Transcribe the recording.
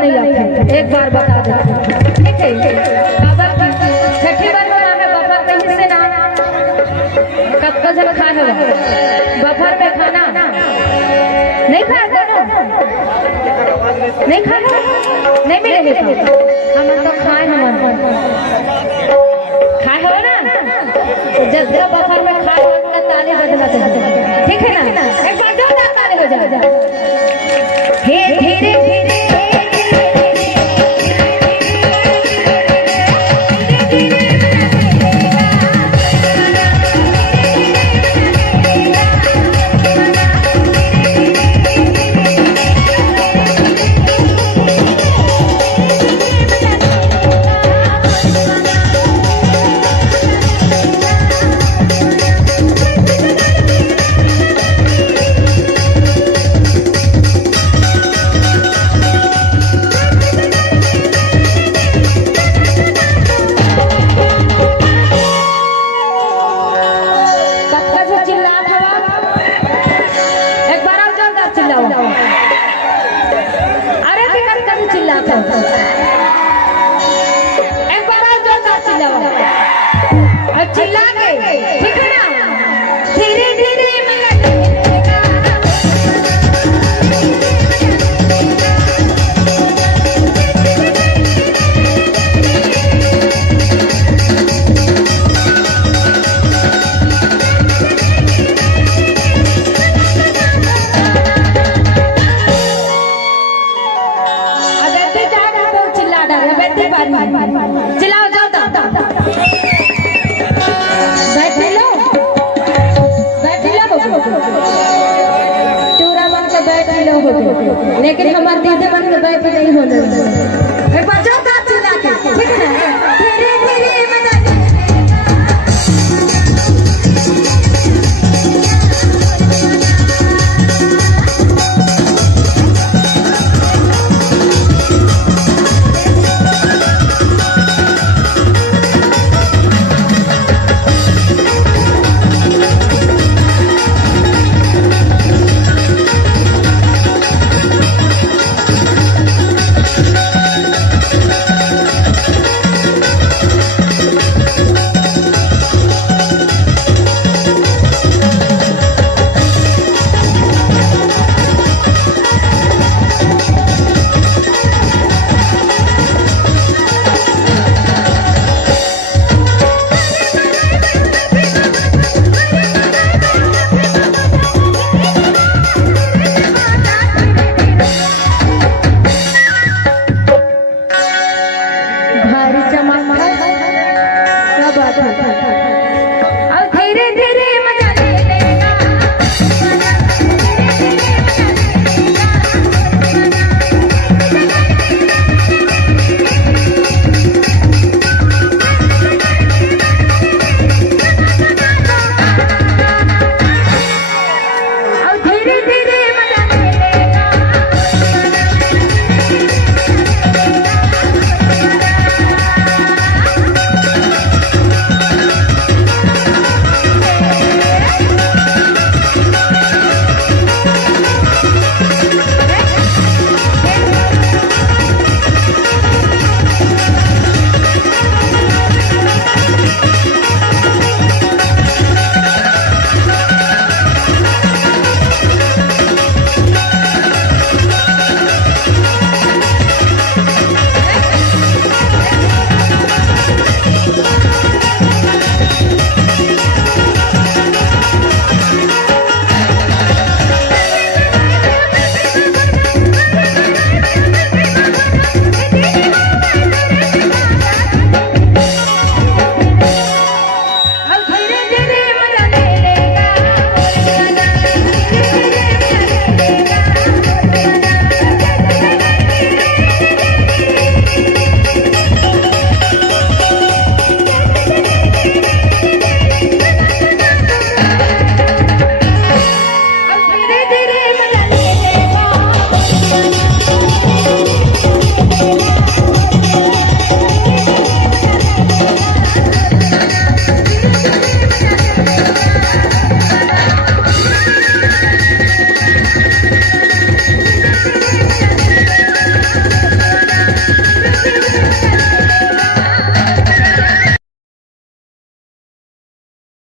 नहीं आते, एक बार बता दे, ठीक है। बाबा छठी बार है बाबा कहीं से ना कब जब खाना दोपहर में खाना नहीं खाया करो, नहीं खाना नहीं मिलेगा, हम तो खाए खाए हो ना, जब दोपहर में खाए का ताली बजना चाहिए, ठीक है ना। एक बार जोरदार ताली हो जाए, धीरे धीरे चिल्ला के, ठीक है ना, धीरे धीरे चिल्ला डाल चिल्लाओ जाओ लेकिन हमारे दीदी मन के बैठ नहीं होने